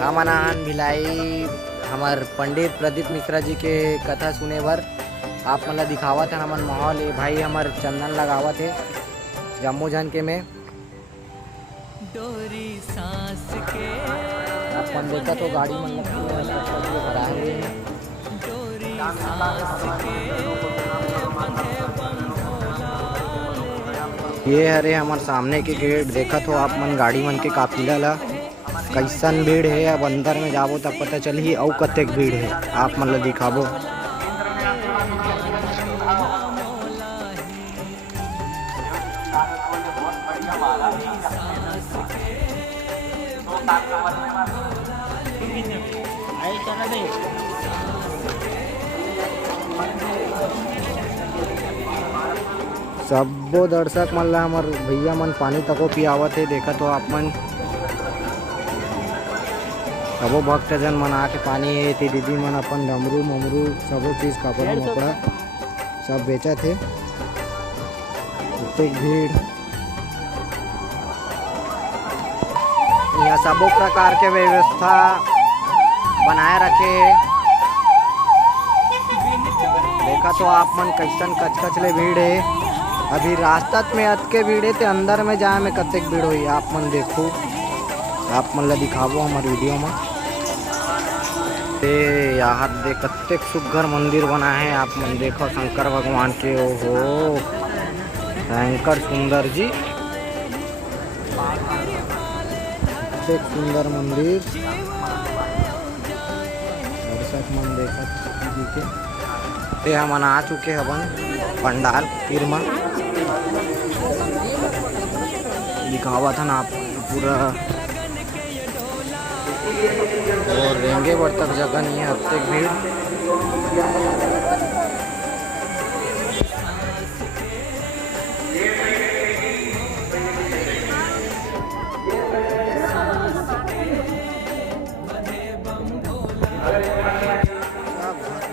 रामानाहन भिलाई हमार पंडित प्रदीप मिश्रा जी के कथा सुने बर आप मतलब दिखावत है हमन माहौल है भाई हमार चंदन लगावत है जम्मू जन के में आप मन देखा तो गाड़ी मन भरा है ये हरे हमार सामने के गेट देखा तो आप मन गाड़ी मन के काफिला ला कैसन भीड़ है। अब अंदर में जाबो तब पता चलही अउ कतेक भीड़ है आप मन ला दिखाबो। सबो दर्शक मन ला हमार भैया मन पानी तको पियावत है देखा तो आप मन सबो भक्तजन मन आके पानी है थे दीदी मन अपन डमरू ममरू सबो चीज कपड़ा मपड़ा सब बेचत है। प्रत्येक भीड़ यहाँ सबो प्रकार के व्यवस्था बनाए रखे देखा तो आप मन कैसन कच ले भीड़ है। अभी रास्ता में अतके भीड़ है ते अंदर में जाए में कतेक भीड़ हुई आप मन देखो आप मन ला दिखाबो हमारे वीडियो में। ते यहाँ देख कतेक सुघ्घर मंदिर बना है आप मन देखो शंकर भगवान के। ओहो भयंकर सुंदर जी कतेक सुंदर मंदिर दर्शक मन देखा जी के ते हमन आ चुके हवन पंडाल तीर में दिखावा था ना आप पूरा और रेंगे बर तक जगह नहीं है अब तक भीड़।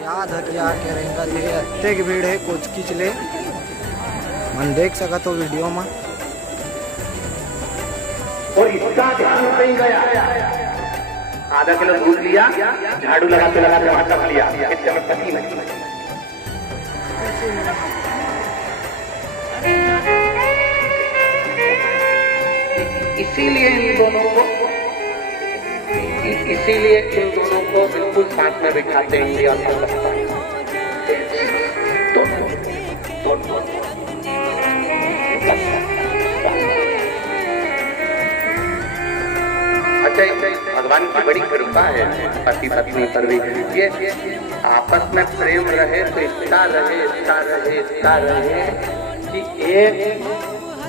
याद हकिया के रेंगा थे अत्तेक भीड़ है कुछ खींच ले मन देख सका तो वीडियो में। और इसका ध्यान नहीं गया आधा किलो दूध लिया झाड़ू लगाते टमाटर लिया चमकती नहीं। इसीलिए इन दोनों को बिल्कुल साथ में बिठाते हैं और भगवान की बड़ी कृपा है पति पत्नी पर भी। ये आपस में प्रेम रहे तो इतना रहे कि एक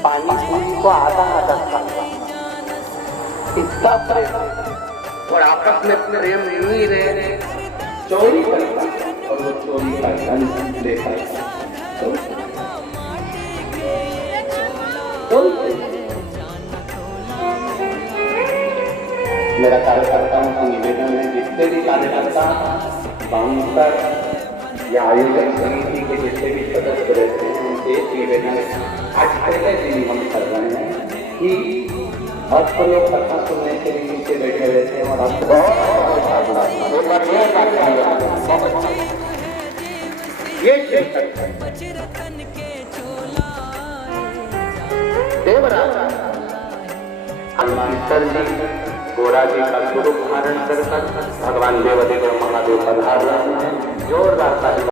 पानी पूरी को आधा इतना प्रेम और आपस में प्रेम नहीं रहे चोरी करता और वो चोरी का धन लेता मेरा कार्यकर्ताओं का निवेदन है जितने भी कार्यकर्ता बाउंसर या आयोजक समिति के जितने भी सदस्य रहते हैं उनसे एक निवेदन है। आज पहले दिन हम कर रहे हैं कि अब तो लोग कथा सुनने के लिए नीचे बैठे रहते हैं और आपको देवराज हनुमान जी गोरा जी का स्वरूप धारण कर भगवान देवदेव महादेव पधार रहे हैं जोरदार